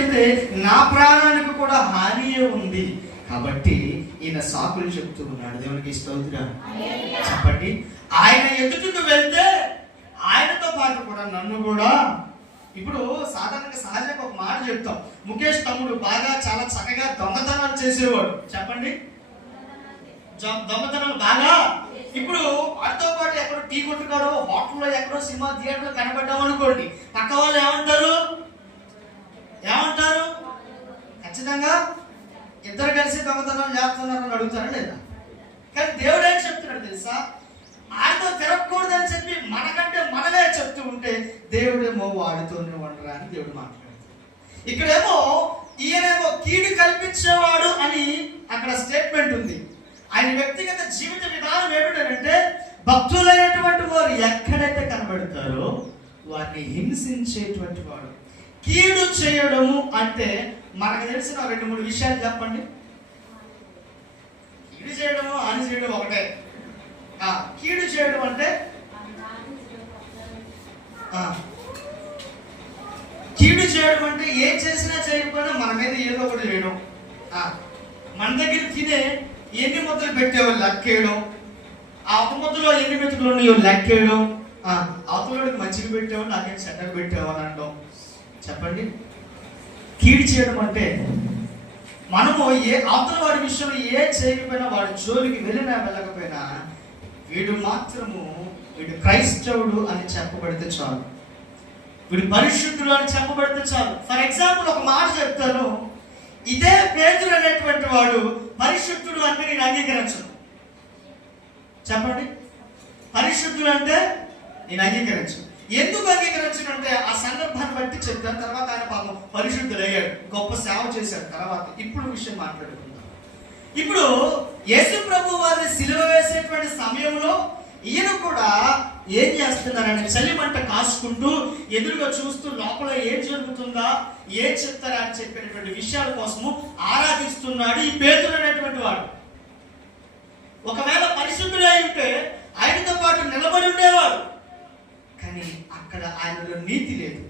వెళ్తే నా ప్రాణానికి కూడా హానియే ఉంది. కాబట్టి ఈయన సాకులు చెప్తూ ఉన్నాడు. దేవునికి స్తోత్రం చెప్పండి. ఆయన ఎదుటకు వెళ్తే ఆయనతో పాటు కూడా నన్ను కూడా, ఇప్పుడు సాధారణంగా సహజంగా ఒక మాట చెప్తాం, ముఖేష్ తమ్ముడు బాగా చాలా చక్కగా దొంగతనాలు చేసేవాడు. చెప్పండి, దొంగతనాలు బాగా. ఇప్పుడు వాటితో పాటు ఎక్కడో టీ కొట్టుకాడో, హోటల్లో ఎక్కడో, సినిమా థియేటర్లో కనబడ్డాం అనుకోండి, పక్క వాళ్ళు ఏమంటారు? ఖచ్చితంగా ఇద్దరు కలిసి దొంగతనం చేస్తున్నారని అడుగుతారా లేదా? కానీ దేవుడు ఏం చెప్తున్నాడు తెలుసా? ఆయనతో తిరగకూడదని చెప్పి మనకంటే మనమే చెప్తూ ఉంటే దేవుడేమో వాడితోనే ఉండరా అని దేవుడు మాట్లాడుతాడు. ఇక్కడేమో ఈయనేమో కీడు కల్పించేవాడు అని అక్కడ స్టేట్మెంట్ ఉంది. ఆయన వ్యక్తిగత జీవిత విధానం ఏమిటంటే, భక్తులైనటువంటి వారు ఎక్కడైతే కనబడతారో వారిని హింసించేటువంటి వాడు. కీడు చేయడము అంటే మనకు తెలిసిన 2-3 విషయాలు చెప్పండి. కీడు చేయడము, హాని చేయడం ఒకటే. కీడు చేయడం అంటే కీడు చేయడం అంటే ఏం చేసినా చేయకపోయినా మన మీద ఏదో ఒకటి చేయడం. మన దగ్గర తినే ఎన్ని ముద్దలు పెట్టేవో లెక్కేయడం, ఆ ఒక ముద్దలో ఎన్ని మెతుకులు ఉన్నాయో లెక్కేయడం, అవతలకి మంచిగా పెట్టావు నాకేం చెడ్డగా పెట్టావు అని అంటాం. చెప్పండి, కీడు చేయడం అంటే మనము అవతల వాడి విషయంలో ఏ చేయకపోయినా, వాడి జోలికి వెళ్ళినా వెళ్ళకపోయినా వీడు మాత్రము, వీడు క్రైస్తవుడు అని చెప్పబడితే చాలు, వీడు పరిశుద్ధుడు అని చెప్పబడితే చాలు. ఫర్ ఎగ్జాంపుల్ ఒక మాట చెప్తాను, ఇదే పేతురు అనేటువంటి వాడు పరిశుద్ధుడు అంటే నేను అంగీకరించను. చెప్పండి, పరిశుద్ధుడు అంటే నేను అంగీకరించను. ఎందుకు అంగీకరించను అంటే ఆ సందర్భాన్ని బట్టి చెప్తాను. తర్వాత ఆయన పాపం పరిశుద్ధుడయ్యాడు, గొప్ప సేవ చేశాడు. తర్వాత ఇప్పుడు విషయం మాట్లాడుకుందాం. ఇప్పుడు యేసు ప్రభు వారిని సిలువ వేసేటువంటి సమయంలో ఈయన కూడా ఏం చేస్తున్నారని చలిమంట కాసుకుంటూ ఎదురుగా చూస్తూ లోపల ఏం జరుగుతుందా, ఏం చెప్తారా అని చెప్పినటువంటి విషయాల కోసము ఆరాధిస్తున్నాడు ఈ పేతురు అనేటువంటి వాడు. ఒకవేళ పరిశుద్ధుడై ఉంటే ఆయనతో పాటు నిలబడి ఉండేవాడు. కానీ అక్కడ ఆయనలో నీతి లేదు.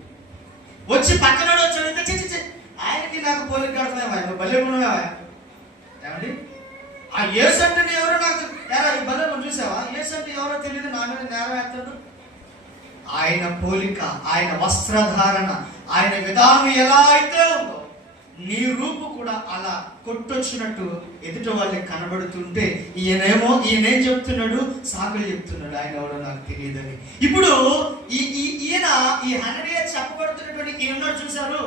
వచ్చి పక్కనోడు వచ్చి ఆయనకి నాకు పోలిక కడుతున్నావా, భలే ఉన్నావా ఏమండి? ఆ యేసు అంటే ఎవరో నాకు ఈ భలే చూసావా, యేసు అంటే ఎవరో తెలియదు, నా మీద నేరం వేస్తాడు. ఆయన పోలిక, ఆయన వస్త్రధారణ, ఆయన విధానం ఎలా అయితే ఉందో నీ రూపు కూడా అలా కొట్టొచ్చినట్టు ఎదుట వాళ్ళకి కనబడుతుంటే ఈయనేం చెప్తున్నాడు? సాకులు చెప్తున్నాడు, ఆయన ఎవడో నాకు తెలియదని. ఇప్పుడు ఈయన ఈ హననీయ చెప్పబడుతున్నటువంటి ఈయన చూశారు.